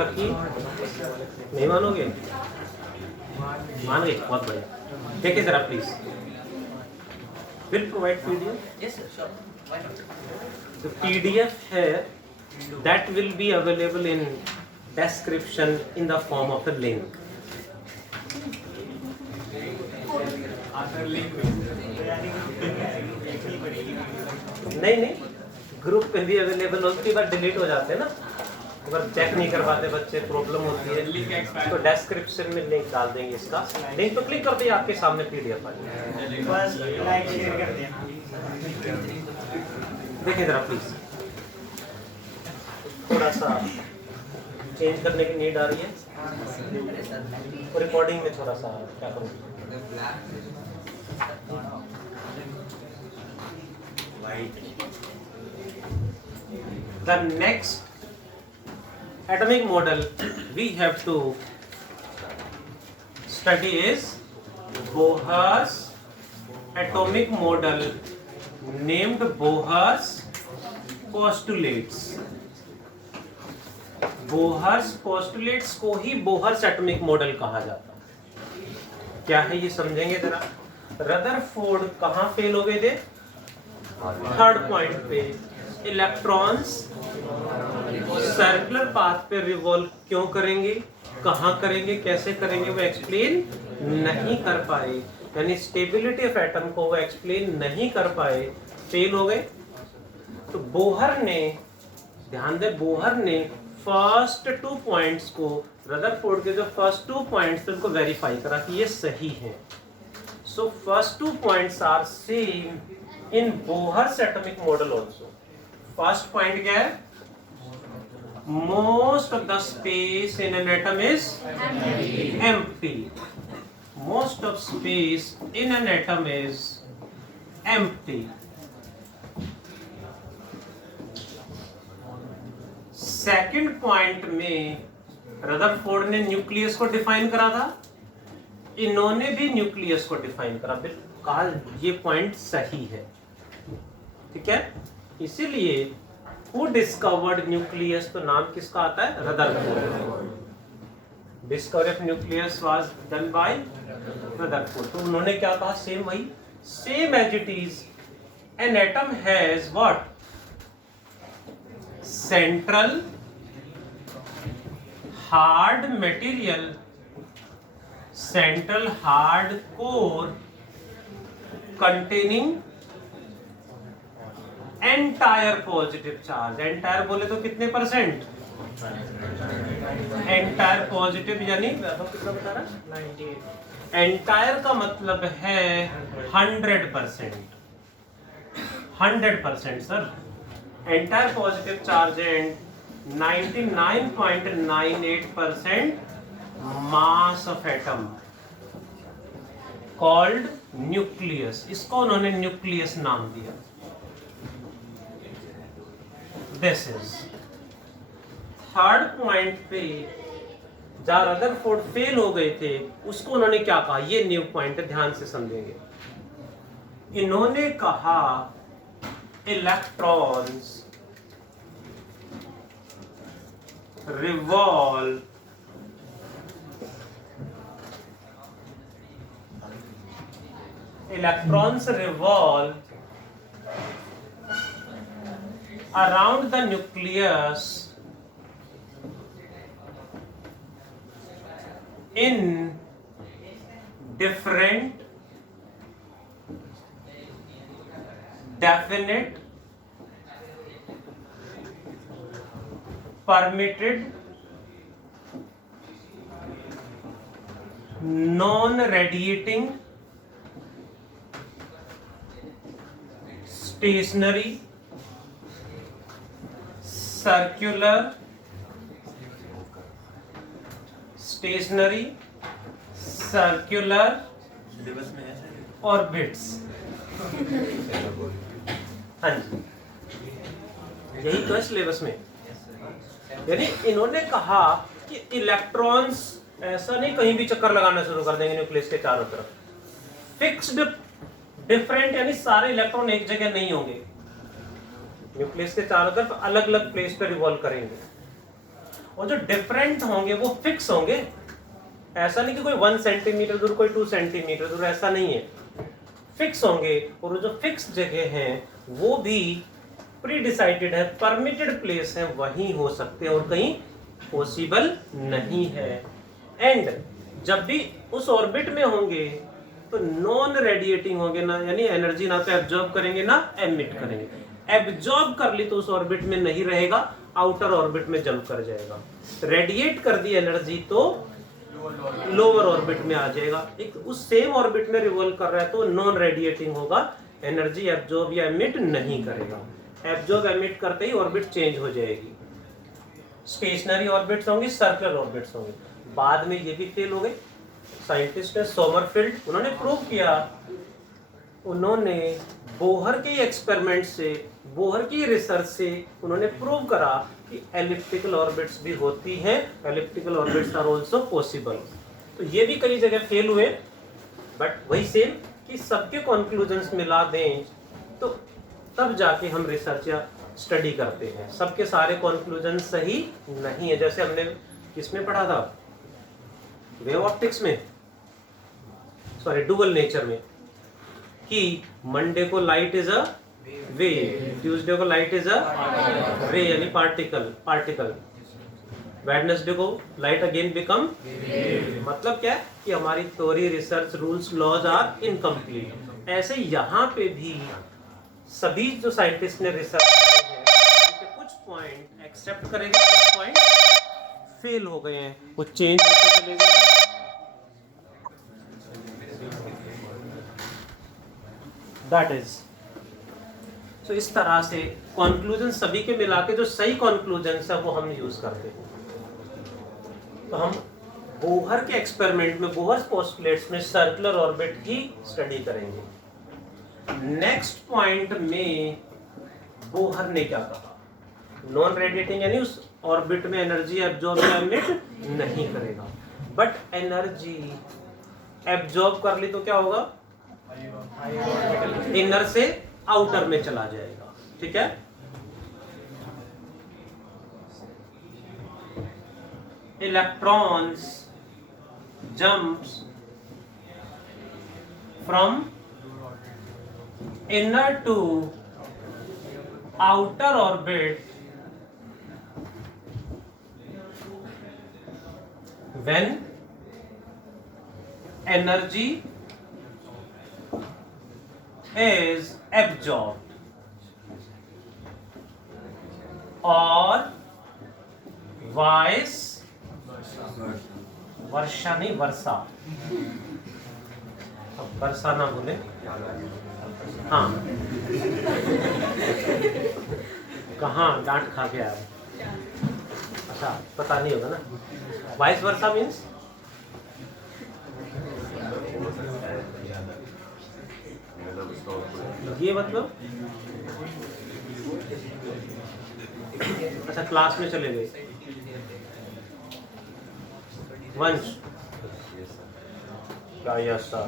Lucky नहीं मानोगे? मान गए, बहुत बढ़िया। देखिए जरा please, will provide PDF. Yes, sir, sure. Why not? तो पीडीएफ है, that will be available in description in the form of a link. नहीं, ग्रुप पे भी अवेलेबल होती है, बार डिलीट हो जाते हैं ना, अगर चेक नहीं कर पाते बच्चे, प्रॉब्लम होती है, तो डिस्क्रिप्शन में लिंक डाल देंगे इसका, लिंक पे क्लिक कर दिए, आपके सामने पीडीएफ आ जाएगी। बस लाइक शेयर कर दें। देखिए जरा प्लीज, थोड़ा सा चेंज करने की नीड आ रही है, तो रिकॉर्डिंग में थोड़ा सा क्या करूँ। The next atomic model we have to study is Bohr's atomic model, named Bohr's postulates. Bohr's postulates को ही बोहर्स एटॉमिक मॉडल कहा जाता है। क्या है ये समझेंगे जरा। रदरफोर्ड कहाँ फेल हो गए थे? थर्ड पॉइंट पे, इलेक्ट्रॉन्स सर्कुलर पाथ पे रिवॉल्व क्यों करेंगे, कहाँ करेंगे, कैसे करेंगे, वो एक्सप्लेन नहीं कर पाए, यानी स्टेबिलिटी ऑफ एटम को वो एक्सप्लेन नहीं कर पाए, फेल हो गए। तो बोहर ने, ध्यान दे, बोहर ने फर्स्ट 2 पॉइंट्स को, रदरफोर्ड के जो फर्स्ट 2 पॉइंट्स थे उनको वेरीफाई करा कि ये सही है। So first 2 points are same in Bohr's atomic model also. First point क्या है? Most of the space in an atom is empty. Most of space in an atom is empty. Second point में Rutherford ने nucleus को define करा था, इन्होंने भी nucleus को डिफाइन करा, कहा ये पॉइंट सही है, ठीक है। इसीलिए हु डिस्कवर्ड न्यूक्लियस, तो नाम किसका आता है? Rutherford. Discovery of nucleus was done by Rutherford. तो उन्होंने क्या कहा? सेम वही, same as it is an atom has what? Central hard material, central hard core containing entire positive charge। entire बोले तो कितने परसेंट? entire positive यानी कितना बता रहा? 98। entire का मतलब है 100%। 100% sir, entire positive charge and 99.98% mass of atom called nucleus। इसको उन्होंने न्यूक्लियस नाम दिया। This is थर्ड पॉइंट पे जहां रदरफोर्ड फेल हो गए थे, उसको उन्होंने क्या कहा? ये न्यू पॉइंट है, ध्यान से समझेंगे। इन्होंने कहा electrons revolve around the nucleus in different definite permitted non-radiating stationary circular orbits। हाँ जी, यही तो है सिलेबस में। यानी इन्होंने कहा कि इलेक्ट्रॉन्स ऐसा नहीं कहीं भी चक्कर लगाना शुरू कर देंगे न्यूक्लियस के चारों तरफ, फिक्स्ड डिफरेंट, यानी सारे इलेक्ट्रॉन एक जगह नहीं होंगे, न्यूक्लियस के चारों तरफ अलग अलग प्लेस पे रिवॉल्व करेंगे। और जो डिफरेंट होंगे वो फिक्स होंगे। ऐसा नहीं कि कोई 1 सेंटीमीटर दूर, कोई 2 सेंटीमीटर दूर, ऐसा नहीं है, फिक्स होंगे। और वो जो फिक्स जगह हैं वो भी प्री डिसाइडेड है, परमिटेड प्लेस है, वहीं हो सकते हैं और कहीं पॉसिबल नहीं है। एंड जब भी उस ऑर्बिट में होंगे तो नॉन रेडिएटिंग होंगे ना, यानी एनर्जी ना तो एब्जॉर्ब करेंगे ना एमिट करेंगे। एब्जॉर्ब कर ली तो उस ऑर्बिट में नहीं रहेगा, आउटर ऑर्बिट में जंप कर जाएगा। रेडिएट कर दी एनर्जी तो लोअर ऑर्बिट में आ जाएगा। एक उस सेम ऑर्बिट में रिवॉल्व कर रहा है तो नॉन रेडिएटिंग होगा, एनर्जी एब्जॉर्ब या एमिट नहीं करेगा। एब्जॉर्ब एमिट करते ही ऑर्बिट चेंज हो जाएगी। स्टेशनरी ऑर्बिट्स होंगी, सर्कुलर ऑर्बिट्स होंगे। बाद में ये भी फेल हो गए। साइंटिस्ट है सोमरफील्ड, उन्होंने प्रूव किया, उन्होंने बोहर के एक्सपेरिमेंट से, बोहर की रिसर्च से उन्होंने प्रूव करा कि एलिप्टिकल ऑर्बिट्स भी होती हैं, elliptical orbits are also possible. तो ये भी कई जगह फेल हुए, बट वही सेम कि सबके कंक्लूजन्स मिला दें तो तब जाके हम रिसर्च या स्टडी करते हैं। सबके सारे कंक्लूजन सही नहीं है। जैसे हमने किसमें पढ़ा था, वेव ऑप्टिक्स में, सॉरी डुअल नेचर में, कि मंडे को light is a wave, Tuesday को लाइट इज अ रे यानी पार्टिकल, वेडनेसडे को लाइट अगेन बिकम मतलब क्या है कि हमारी theory, research, rules, laws are incomplete. ऐसे यहाँ पे भी सभी जो साइंटिस्ट ने रिसर्च किए हैं उनके कुछ पॉइंट एक्सेप्ट करेंगे, कुछ पॉइंट फेल हो गए हैं, वो चेंज होते चले गए। दैट इज सो इस तरह से कंक्लूजन सभी के मिला के जो सही कंक्लूजन है वो हम यूज करते हैं। तो हम बोहर के एक्सपेरिमेंट में, बोहर पोस्टुलेट्स में सर्कुलर ऑर्बिट की स्टडी करेंगे। नेक्स्ट पॉइंट में बोहर ने क्या कहा, नॉन रेडिएटिंग यानी उस ऑर्बिट में एनर्जी एब्जॉर्ब या एमिट नहीं करेगा, बट एनर्जी एब्जॉर्ब कर ली तो क्या होगा, इनर से आउटर में चला जाएगा। ठीक है, electrons jumps from inner to outer orbit when energy is absorbed or vice वर्षा नहीं वर्षा, अब वर्षा ना बोले, हाँ कहाँ डांट खा के आया, अच्छा पता नहीं होगा ना, वाइस वर्षा मीन्स ये मतलब, अच्छा क्लास में चले गए वंश क्या, yes sir,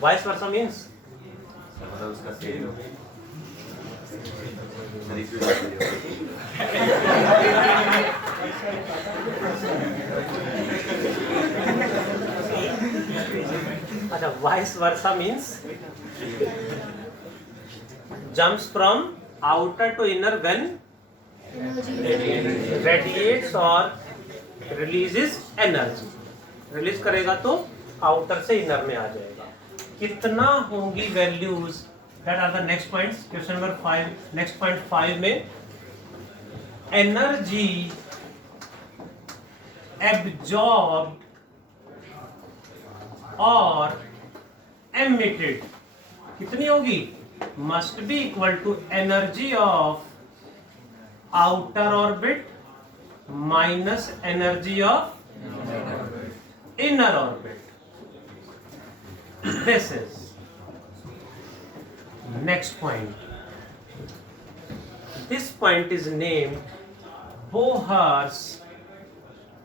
vice versa means उसका सेल अच्छा, vice versa means jumps from outer to inner when radiates और रिलीजेस एनर्जी, रिलीज करेगा तो आउटर से इनर में आ जाएगा। कितना होंगी values, that are the next points. Question number 5, next point 5 में एनर्जी एब्जॉर्ब्ड और एमिटेड कितनी होगी, must be equal to energy of outer orbit minus energy of inner orbit. This is next point. This point is named Bohr's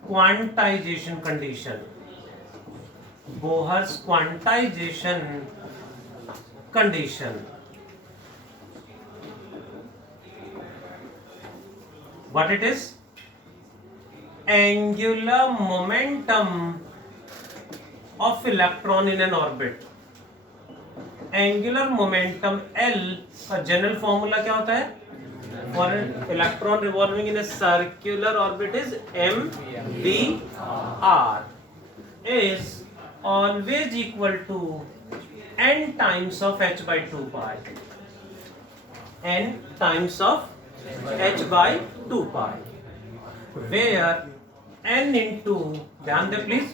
quantization condition. Bohr's quantization condition. What it is? Angular momentum of electron in an orbit. Angular momentum L का general formula क्या होता है? For an electron revolving in a circular orbit is mvr is always equal to n times of h by 2 pi. N times of h by 2 pi. Where n into, ध्यान दे please,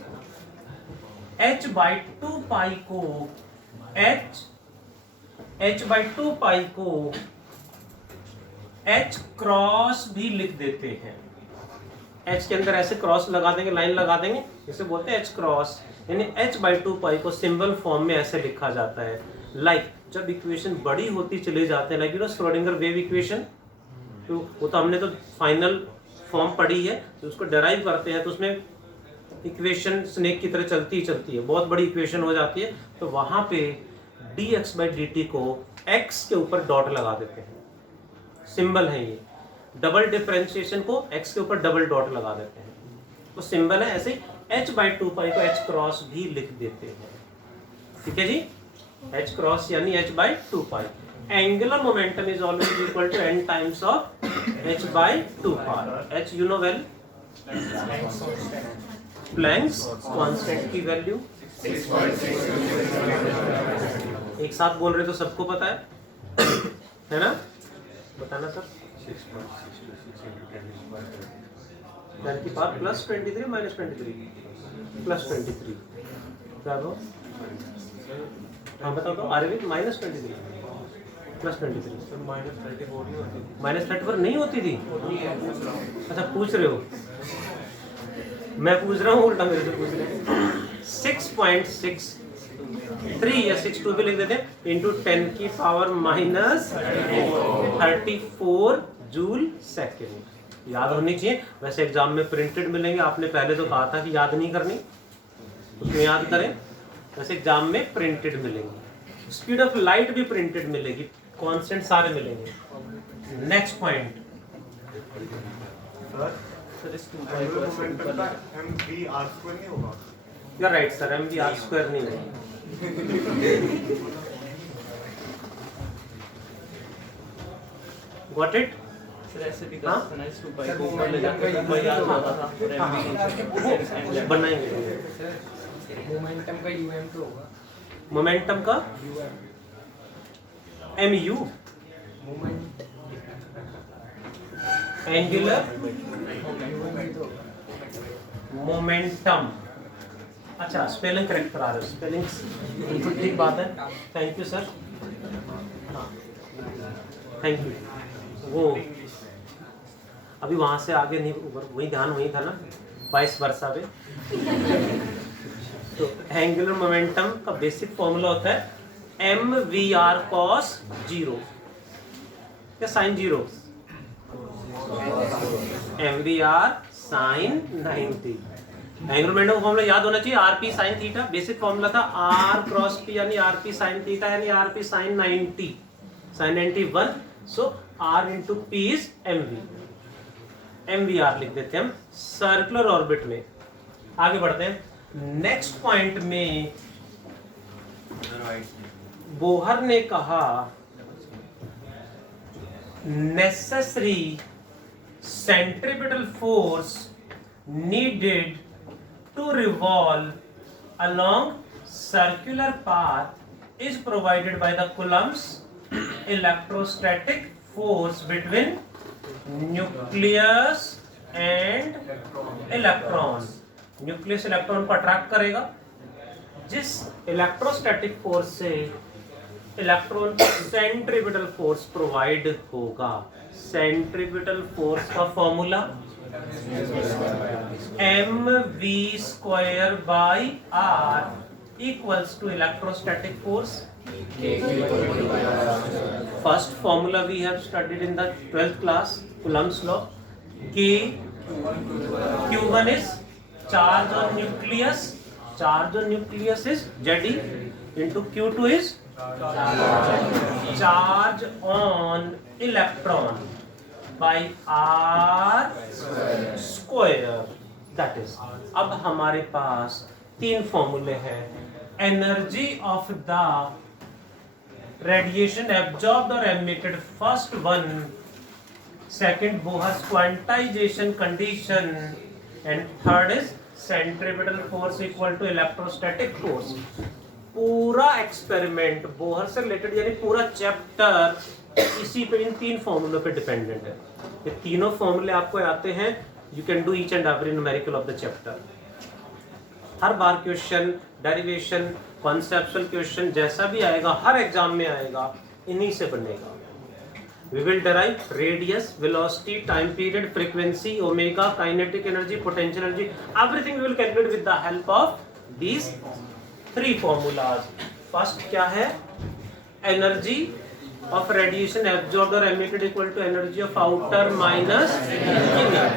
h by 2 pi को h by 2 pi को h cross भी लिख देते हैं। h के अंदर ऐसे क्रॉस लगा देंगे, लाइन लगा देंगे, इसे बोलते हैं h क्रॉस, यानी h by 2 pi को सिंबल फॉर्म में ऐसे लिखा जाता है। लाइक जब इक्वेशन बड़ी होती चले जाते हैं, like you know Schrodinger wave equation, तो वो तो हमने तो फाइनल फॉर्म पढ़ी है, तो उसको डेराइव करते हैं तो उसमें इक्वेशन स्नेक की तरह चलती है, बहुत बड़ी इक्वेशन हो जाती है, तो वहां पे dx by dt को x के ऊपर डॉट लगा देते हैं, सिंबल है ये। डबल डिफरेंशिएशन को x के ऊपर डबल डॉट लगा देते हैं, तो सिंबल है। ऐसे h by 2 pi को h क्रॉस भी लिख देते हैं, ठीक है जी, h क्रॉस यानी h by 2 pi। Angular momentum is always equal to n times of h by 2 pi. h you know well, Planck's constant की वैल्यू, एक साथ बोल रहे तो सबको पता है ना? बताना सर। 10 की पावर प्लस 23 माइनस 23 प्लस 23 क्या दो? हाँ बताओ तो, अरविंद माइनस 23 प्लस 23 माइनस 34 नहीं होती थी? अच्छा पूछ रहे हो, मैं पूछ रहा हूँ उल्टा मेरे से पूछ रहे हैं। 6.63 या 62 भी लिख देते हैं इंटू 10 की पावर माइनस 34 जूल सेकेंड। याद होनी चाहिए, वैसे एग्जाम में प्रिंटेड मिलेंगे, आपने पहले तो कहा था कि याद नहीं करनी, उसमें याद करें, वैसे एग्जाम में प्रिंटेड मिलेंगे। स्पीड ऑफ लाइट भी प्रिंटेड मिलेगी, कांस्टेंट सारे मिलेंगे। Next point, you are right sir, mvr square नहीं है। Got it? बनाएंगे मोमेंटम का यूएम तो होगा, मोमेंटम का mu, एंगुलर मोमेंटम। अच्छा स्पेलिंग करेक्ट करा रहे हो, स्पेलिंग बिल्कुल ठीक बात है, थैंक यू सर, हाँ थैंक यू। वो अभी वहां से आगे नहीं, वही ध्यान वही था ना, 22 वर्षा पे। तो एंगुलर मोमेंटम का बेसिक फॉर्मूला होता है mvr cos 0 या sin 0, mvr sin 90। Angular momentum का फॉर्मूला याद होना चाहिए, rp sin theta, basic formula था r क्रॉस p यानी rp sin थीटा यानी rp sin 90 sin 91, so r into p is mv, mvr लिख देते हैं हम सर्कुलर ऑर्बिट में। आगे बढ़ते हैं, नेक्स्ट पॉइंट में बोहर ने कहा necessary centripetal force needed to revolve along circular path is provided by the Coulomb's electrostatic force between nucleus and electron। Nucleus electron को अट्रैक्ट करेगा, जिस इलेक्ट्रोस्टैटिक फोर्स से इलेक्ट्रॉन को सेंट्रीपिटल फोर्स प्रोवाइड होगा। Centripetal force का formula mv² by r equals to electrostatic force। First formula we have studied in the 12th class, Coulomb's law। Q1 is charge on nucleus, charge on nucleus is Ze into Q2 is charge on electron, by r square, that is। अब हमारे पास तीन फॉर्मूले हैं। Energy of the radiation absorbed और emitted, first one, second Bohr's quantization condition, and third is centripetal force equal to electrostatic force. पूरा experiment Bohr से related यानी पूरा चैप्टर इसी पे, इन तीन फॉर्मूलों पे डिपेंडेंट है। ये तीनों फॉर्मूले आपको आते हैं, you can do each and every numerical of the chapter. Her bar question, derivation, conceptual question जैसा भी आएगा, हर एग्जाम में आएगा, इन्हीं से बनेगा। We will derive radius, velocity, time period, frequency, omega, kinetic energy, potential energy, everything we will calculate with the help of these three formulas. First क्या है? Energy of radiation absorbed or emitted equal to energy of outer minus inner.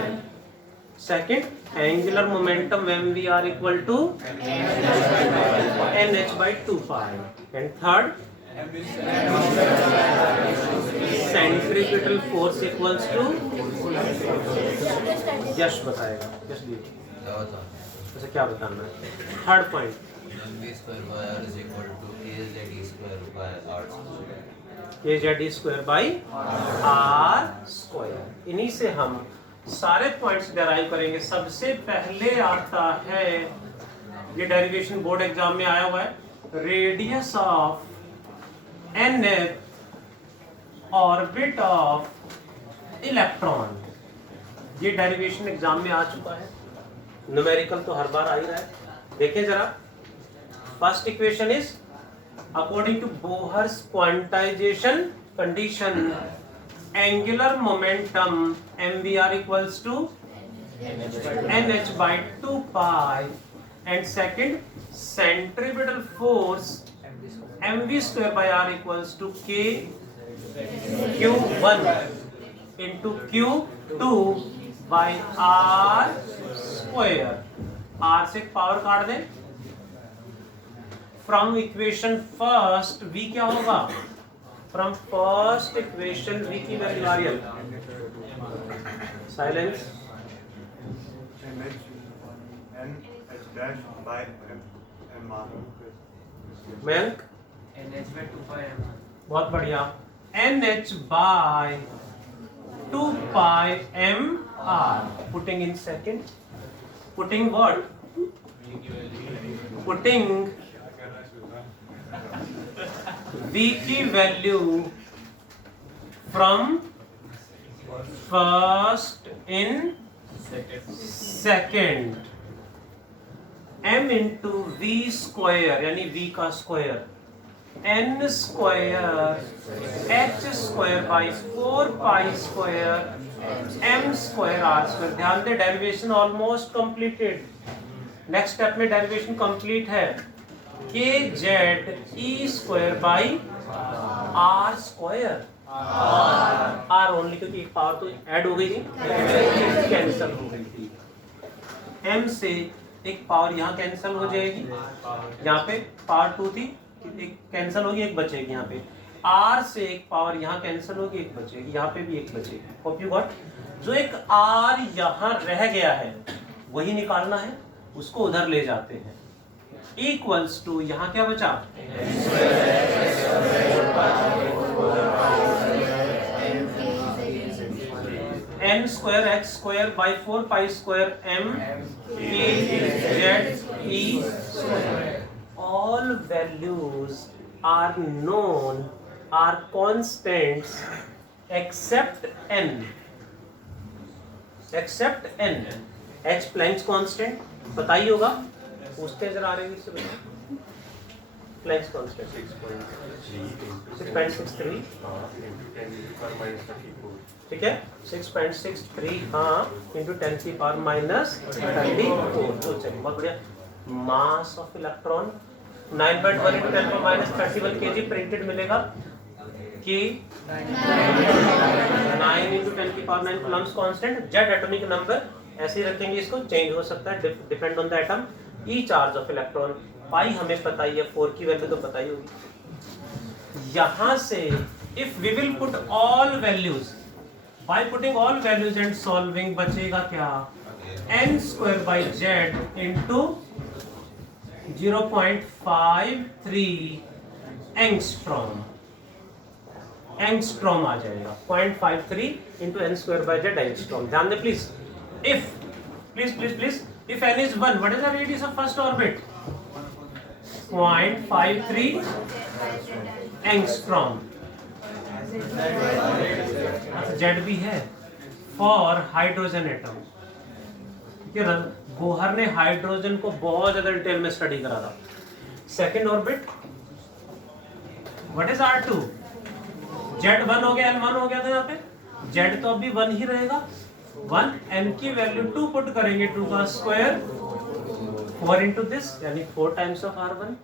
Second, angular momentum mvr equal to nh by 2 pi. And third, centripetal force equals to, Yash बताएगा, यश दीजिए। अच्छा क्या बताना है? Third point, kz square by R square. इन्हीं से हम सारे पॉइंट्स डेराइव करेंगे। सबसे पहले आता है, ये डेरिवेशन बोर्ड एग्जाम में आया हुआ है, radius of nth orbit of electron. ये डेरिवेशन एग्जाम में आ चुका है, न्यूमेरिकल तो हर बार आ ही रहा है। देखिए जरा, first equation is according to Bohr's quantization condition, angular momentum mvr equals to nh by 2 pi, and second, centripetal force mv square by r equals to k q1 into q2 by r square। r से power काट दें। From equation first v क्या होगा? From first equation v की value आ रही है, silence, Mayank, NH by 2 pi m। बहुत बढ़िया, NH by 2 pi m r, putting in second, putting what? Putting v की value from first in second, m into v square यानी v का square, n square h square by 4 pi square m square r square. ध्यान दे, derivation almost completed. Next step में derivation complete है, k z e square by r square, r only, क्योंकि एक power तो add हो गई थी, कैंसिल हो गई थी। m से एक पावर यहाँ कैंसिल हो जाएगी, यहाँ पे पावर 2 थी, एक कैंसिल होगी, एक बचेगी यहाँ पे। r से एक पावर यहाँ कैंसिल होगी, एक बचेगी, यहाँ पे भी एक बचेगी। Hope you got. जो एक r यहाँ रह गया है वही निकालना है, उसको उधर ले जाते हैं। इक्वल्स टू, यहाँ क्या बचा? n square x square by 4 pi square m k z e square. All values are known, are constants except n, except n। h Planck's constant पता ही होगा, पूछते जरा आ रहे हैं इससे बता। प्लैंक्स कांस्टेंट 6.63, ठीक है, 6.63 हाँ इंटू 10 की पावर माइनस 34। तो चलिए बहुत बढ़िया। मास ऑफ इलेक्ट्रॉन 9.1 into 10 पर माइनस 31 kg प्रिंटेड मिलेगा, कि 9 into 10 की power 9 Coulomb's constant. Z atomic number ऐसे ही रखेंगे, इसको चेंज हो सकता है depend on the atom. E charge of electron, pi हमें पता ही है, 4 की वैल्यू तो पता ही होगी। यहां से if we will put all values by putting all values and solving बचेगा क्या, n square by Z into 0.53 angstrom आ जाएगा, 0.53 into n square by Z angstrom. ध्यान दे please, please if n is 1, what is the radius of first orbit? 0.53 angstrom. Z भी है for hydrogen atom. Bohr ने hydrogen को बहुत ज्यादा डिटेल में स्टडी करा था। Second orbit, what is R2? Z 1 हो गया, N1 हो गया था यहाँ पे, जेड तो अभी 1 ही रहेगा, 1, n की वैल्यू 2 पुट करेंगे, 2 का स्क्वायर 4 इंटू दिस, यानी 4 times of R1।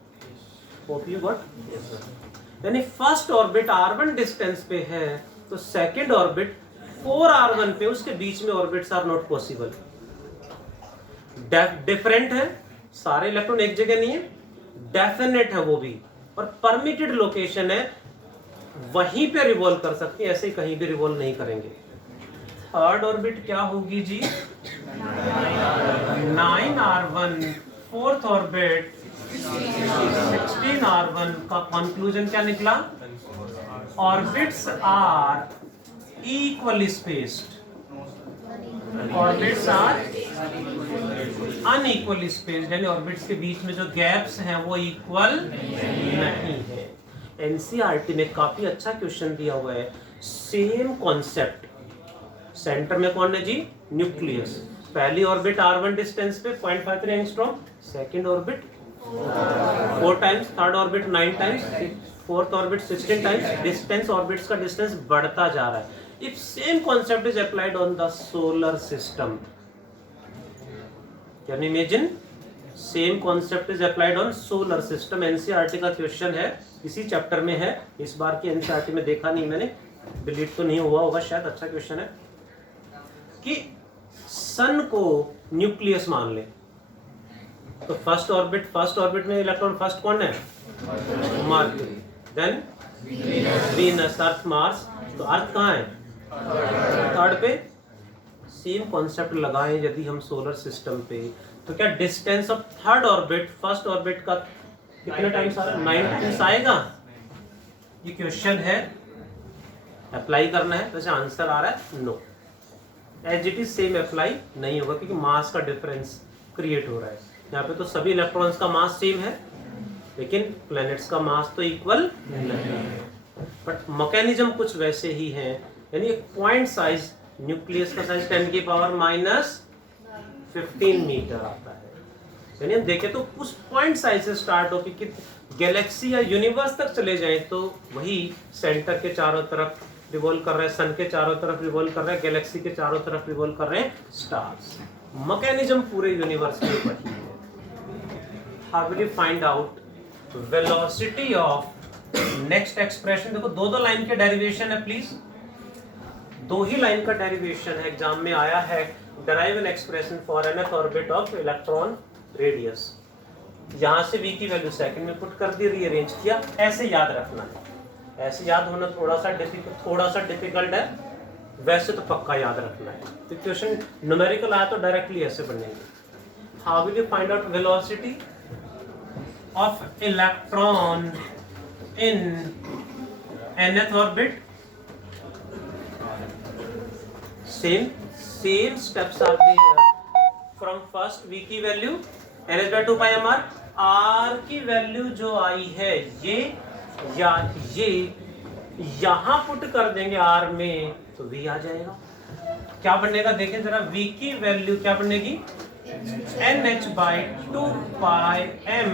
Hope you got. यानी फर्स्ट ऑर्बिट R1 डिस्टेंस पे है, तो सेकेंड ऑर्बिट 4R1 पे, उसके बीच में orbits are not possible, different है, सारे इलेक्ट्रॉन एक जगह नहीं है, डेफिनेट है वो भी, और परमिटेड लोकेशन है, वहीं पे रिवॉल्व कर सकती है, ऐसे कहीं भी रिवॉल्व नहीं करेंगे। थर्ड ऑर्बिट क्या होगी जी, 9R1, फोर्थ ऑर्बिट 16R1 का कंक्लूजन क्या निकला, orbits are equally spaced, orbits are unequally spaced, यानी ऑर्बिट्स के बीच में जो गैप्स हैं वो इक्वल नहीं है। एनसीईआरटी में काफी अच्छा क्वेश्चन दिया हुआ है, सेम कॉन्सेप्ट, सेंटर में कौन है जी, न्यूक्लियस, पहली ऑर्बिट R1 डिस्टेंस पे 0.53 angstrom, second orbit 4 times, third orbit 9 times, fourth orbit 16 times, distance, orbits का डिस्टेंस बढ़ता जा रहा है। If same concept is applied on the solar system, can you imagine, same concept is applied on solar system. NCERT का question है, इसी chapter में है, इस बार की एनसीईआरटी में देखा नहीं मैंने, डिलीट तो नहीं हुआ होगा शायद, अच्छा क्वेश्चन है कि सन को न्यूक्लियस मान ले, तो फर्स्ट ऑर्बिट में इलेक्ट्रॉन फर्स्ट कौन है, मर्क्यूरी, देन वीनस, अर्थ, मार्स, तो अर्थ कहाँ है, थर्ड पे। सेम कॉन्सेप्ट लगाएं यदि हम सोलर सिस्टम पे, तो क्या distance of third orbit first orbit का कितने टाइम्स आ रहा है, 9 टाइम्स आएगा। ये क्वेश्चन है, अप्लाई करना है, वैसे आंसर आ रहा है no, as it is same apply नहीं होगा, क्योंकि मास का डिफरेंस क्रिएट हो रहा है। यहाँ पे तो सभी इलेक्ट्रॉन्स का मास सेम है, लेकिन प्लैनेट्स का मास तो इक्वल नहीं है, बट मैकेनिज्म कुछ वैसे ही है। यानी एक पॉइंट साइज, न्यूक्लियस का साइज 10⁻⁻15 मीटर आता है, यानी हम देखें तो उस पॉइंट साइज से स्टार्ट होकर कि गैलेक्सी या यूनिवर्स तक चले जाएं, तो वही सेंटर के चारों तरफ रिवॉल्व कर रहे हैं, सन के चारों तरफ रिवॉल्व कर रहे हैं, गैलेक्सी के चारों तरफ रिवॉल्व कर रहे हैं स्टार्स। मैकेनिज्म पूरे यूनिवर्स में वही है। How will you find out velocity of, next expression देखो, दो लाइन के डेरिवेशन है प्लीज, 2 ही लाइन का डेरिवेशन है, एग्जाम में आया है, derive an expression for nth orbit of electron radius. यहां से v की वैल्यू सेकंड में पुट कर दी, रीअरेंज किया, ऐसे याद रखना है, ऐसे याद होना थोड़ा सा डिफिकल्ट है, वैसे तो पक्का याद रखना है। तो क्वेश्चन न्यूमेरिकल आया तो डायरेक्टली ऐसे बनेंगे। How will you find out velocity of electron in nth orbit, same steps are there, from first v की वैल्यू nh/2πmr, r की वैल्यू जो आई है ये या ये यहां पुट कर देंगे r में, तो v आ जाएगा। क्या बनेगा देखें जरा, v की वैल्यू क्या बनेगी, nh/2πm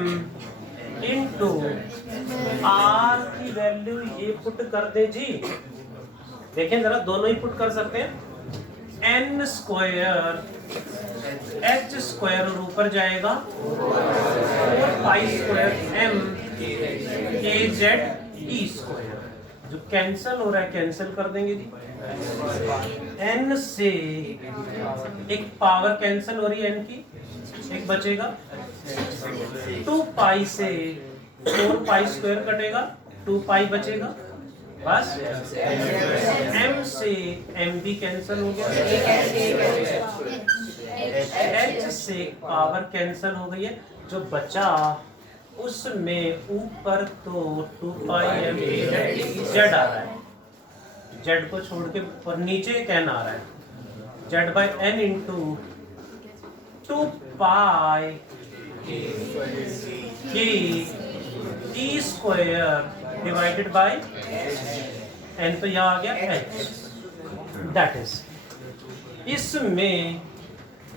इंटू r की वैल्यू ये पुट कर दे जी, देखें जरा, दोनों ही पुट कर सकते हैं, n स्क्वायर h स्क्वायर और ऊपर जाएगा 4π² m kz e स्क्वायर, जो कैंसिल हो रहा है कैंसिल कर देंगे जी, n से एक पावर कैंसिल हो रही है n की, एक बचेगा, 2π से 4π² कटेगा, 2π बचेगा, बस m से m भी कैंसिल हो गया, h से पावर कैंसिल हो गई है, जो बचा उसमें ऊपर तो 2 पाई m z आ रहा है, z को छोड़ के और नीचे n आ रहा है, z by n into 2 pi k t square divided by n, तो यहाँ आ गया h, दैट इज, इसमें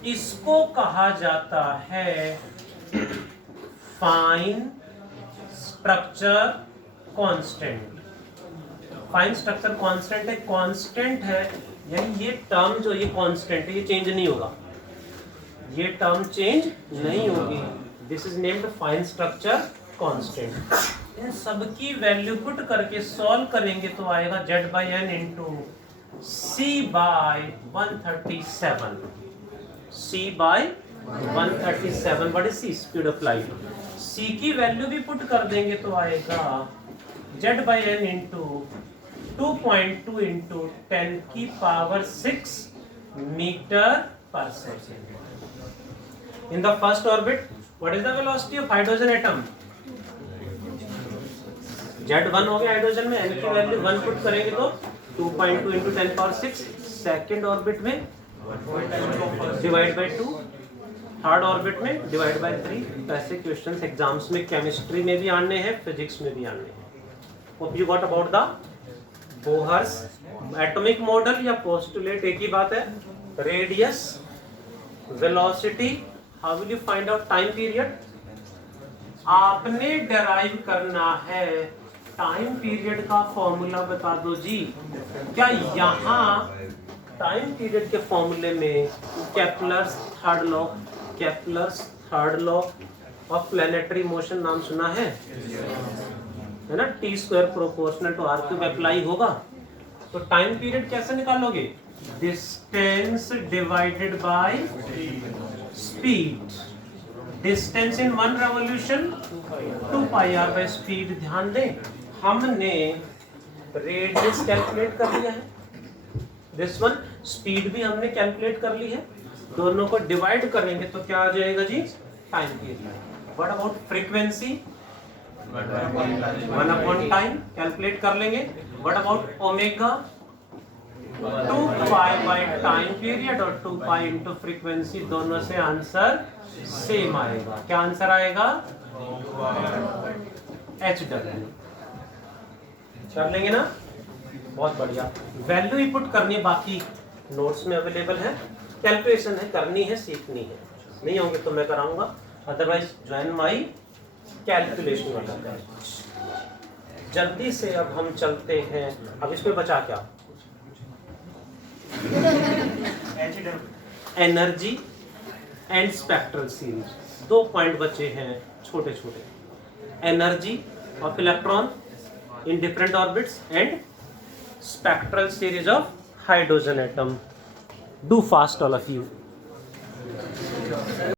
इसको कहा जाता है fine structure constant. Fine structure constant है, कांस्टेंट है यानी ये टर्म जो ये कांस्टेंट है, ये चेंज नहीं होगा, ये टर्म चेंज नहीं होगी, this is named fine structure constant. इन सबकी वैल्यू पुट करके सॉल्व करेंगे तो आएगा z by n into c by 137, c by 137, what is c, speed of light, c की वैल्यू भी पुट कर देंगे तो आएगा z by n into 2.2 into 10 की power 6 metre per second. In the first orbit what is the velocity of hydrogen atom, Z1 हो गया hydrogen में, n की वैल्यू 1 पुट करेंगे तो 2.2 इंटू 10 पावर 6, सेकेंड ऑर्बिट में डिवाइड बाई 2, थर्ड ऑर्बिट में divide by 3। ऐसे क्वेश्चंस एग्जाम्स में केमिस्ट्री में भी आने हैं, फिजिक्स में भी आने हैं। Hope you got about the Bohr's atomic model या पोस्टुलेट, एक ही बात है, radius, velocity, how will you find out time period, आपने डेराइव करना है टाइम पीरियड का फॉर्मूला, बता दो जी। क्या यहाँ टाइम पीरियड के फॉर्मूले में Kepler's third law of planetary motion नाम सुना है ना, T square proportional to R cube apply होगा, तो टाइम पीरियड कैसे निकालोगे, distance divided by speed, distance in 1 revolution 2 pi R by speed. ध्यान दें हमने रेडियस कैलकुलेट कर लिया है, दिस वन स्पीड भी हमने कैलकुलेट कर ली है, दोनों को डिवाइड करेंगे तो क्या आ जाएगा जी, time period. What about frequency, 1 upon time calculate कर लेंगे। What about omega, 2 pi by time period और 2 पाई इंटू फ्रीक्वेंसी, दोनों से आंसर सेम आएगा। क्या आंसर आएगा, HW। कर लेंगे ना, बहुत बढ़िया। वैल्यू ही पुट करनी, बाकी नोट्स में अवेलेबल है, कैलकुलेशन है, करनी है, सीखनी है, नहीं होंगे तो मैं कराऊंगा, अदरवाइज ज्वाइन माई कैलकुलेशन वाला बैच। जल्दी से अब हम चलते हैं, अब इसमें बचा क्या, energy and spectral series, 2 point बचे हैं छोटे छोटे, energy of electron in different orbits and spectral series of hydrogen atom. Do fast all of you.